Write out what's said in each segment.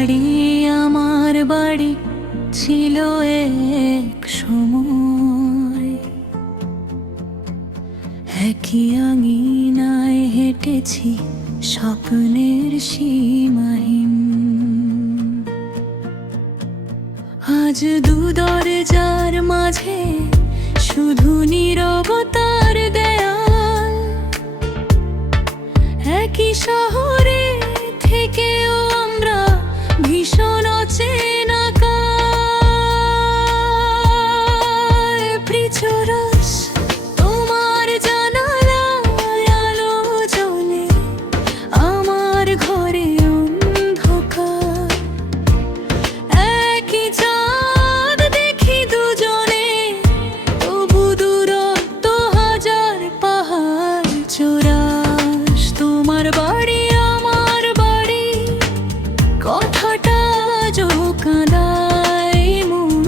বাড়ি আমার বাড়ি ছিল এক সময়, একই আঙিনায় হেঁটেছি স্বপ্নের সীমাহীন। আজ দু দরজার মাঝে শুধু নীরবতার দেয়াল, একই শহরে থেকেও আমরা ভীষণ অচেনা কাল। প্রিচরস তোমার জানালায় আলো জ্বলে, আমার ঘরে অন্ধকার। একই চাঁদ দেখি দুজনে, তবু দূরত্ব হাজার পাহাড় চোরাস। তোমার বাড়ি আমার বাড়ি, কথাটা আজও কাঁদায় মন।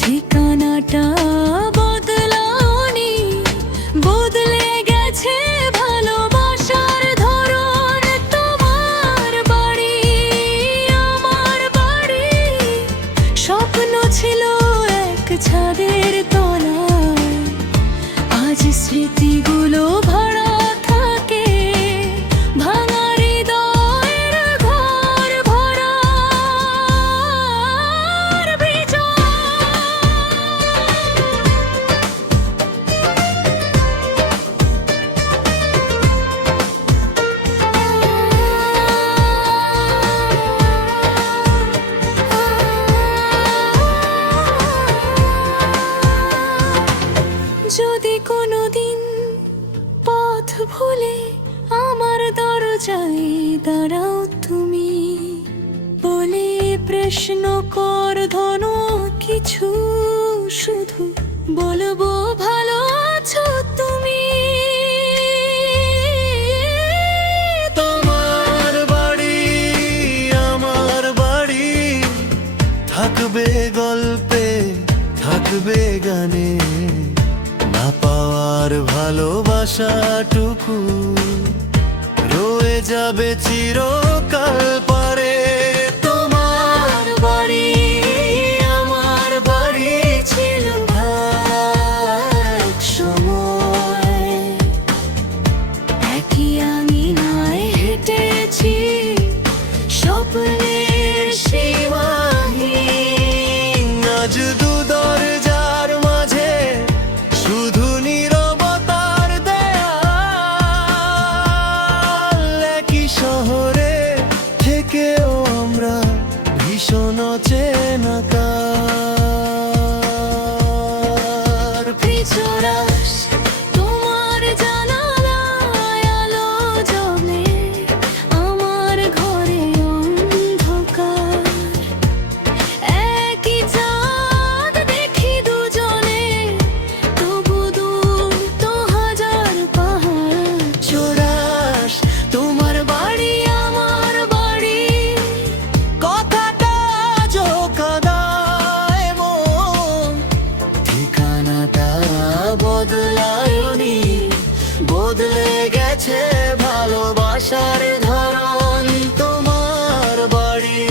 ঠিকানাটা বদলাওনি, বদলে গেছে ভালোবাসার ধরন। তোমার বাড়ি আমার বাড়ি, স্বপ্ন ছিল এক ছাদের তলায়। আজ স্মৃতিগুলো ভাড়া থাকে, ভাঙা হৃদয়ের ঘর ভরা যদি কোনোদিন পথ ভুলে আমার দরজায় দাঁড়াও তুমি, বলে প্রশ্ন কর ধন কিছু, শুধু বলবো ভালো আছো তুমি। তোমার বাড়ি আমার বাড়ি, থাকবে গল্পে থাকবে গানে। না পাওয়ার ভালোবাসাটুকু রয়ে যাবে চিরকাল পারে। তোমার বাড়ি আমার বাড়ি ছিল এক সময়, একই আঙিনায় হেঁটেছি স্বপ্নের সীমাহীন। আজ দু দরজার মাঝে শুধু নীরবতার দেয়াল। একই শহরে থেকেও আমরা ভীষণ অচেনা কার। প্রিচরস তোমার জানালায় আলো জ্বলে, আমার ঘরে অন্ধকার। একই চাঁদ দেখি দুজনে, তবু দূর তো হাজার পাহাড় চোরাস তোমার বাড়ি আমার বাড়ি, কথাটা আজও কাঁদায় মন। ঠিকানাটা বদলায়নি, বদলে গেছে ভালোবাসার ধরন। তোমার বাড়ি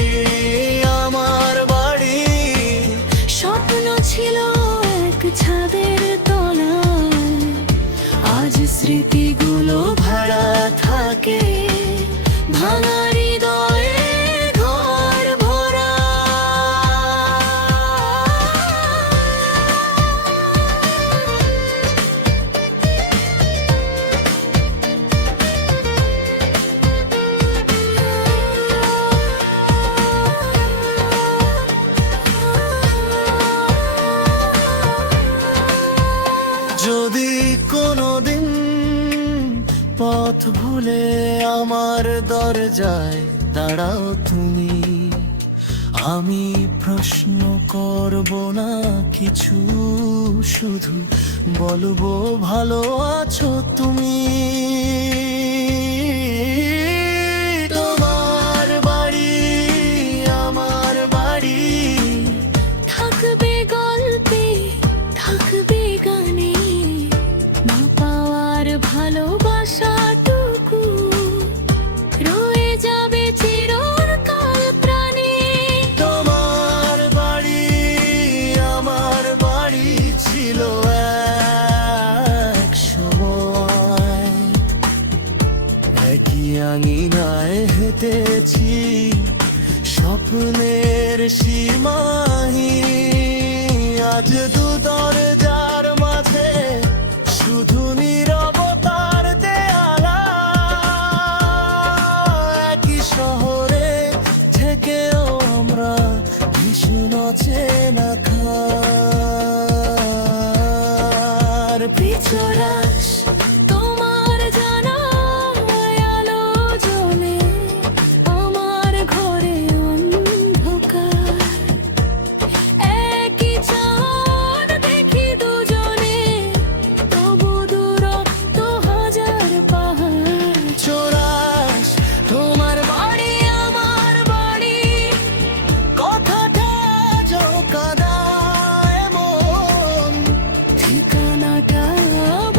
আমার বাড়ি, স্বপ্ন ছিল এক ছাদের তলায়। আজ স্মৃতিগুলো ভাড়া থাকে, ভাঙা হৃদয়ে ঘর ভরা। যদি কোনোদিন পথ ভুলে আমার দরজায় দাঁড়াও তুমি, আমি প্রশ্ন করব না কিছু, শুধু বলবো ভালো আছো তুমি। তোমার বাড়ি আমার বাড়ি, থাকবে গল্পে থাকবে গানে, না পাওয়ার ভালোবাসাটুকু রয়ে যাবে চিরকাল স্বপ্নের সীমাহীন আজ দু দরজার মাঝে শুধু নীরবতার দেয়ালা একই শহরে থেকেও আমরা ভীষণ অচেনা খার পিছরাস তোমার জানায় আলো জ্বলে আমার ঘরে অন্ধকার একই চাঁদ দেখি দুজনে তবু দূরত্ব হাজার পাহাড় চোরাস তোমার বাড়ি আমার বাড়ি কথাটা জোকাদা এমন ঠিকানাটা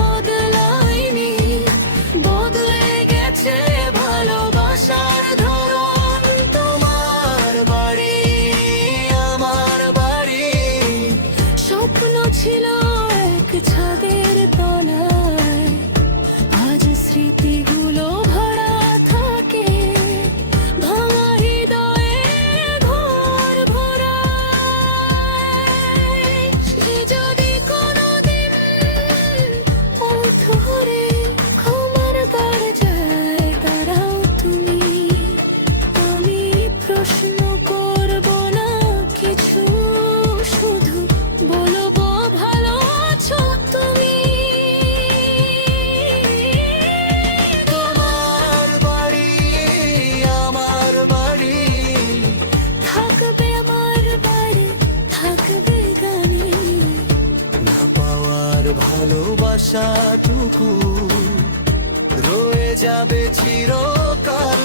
বদলায়নি বদলে গেছে ভালোবাসার ধরন তোমার বাড়ি আমার বাড়ি স্বপ্ন ছিল এক ছাদের তলায় আজ স্মৃতিগুলো ভরা থাকে ভাঙা হৃদয়ে ঘর ভরা যদি কোনোদিন ধরে আমার দরজায় দাঁড়াও তুমি আমি প্রশ্ন করব না কিছু শুধু বলবো ভালো আছো তুমি তোমার বাড়ি আমার বাড়ি থাকবে আমার বাড়ি থাকবে গানে না পাওয়ার ভালোবাসাটুকু রয়ে যাবে চিরকাল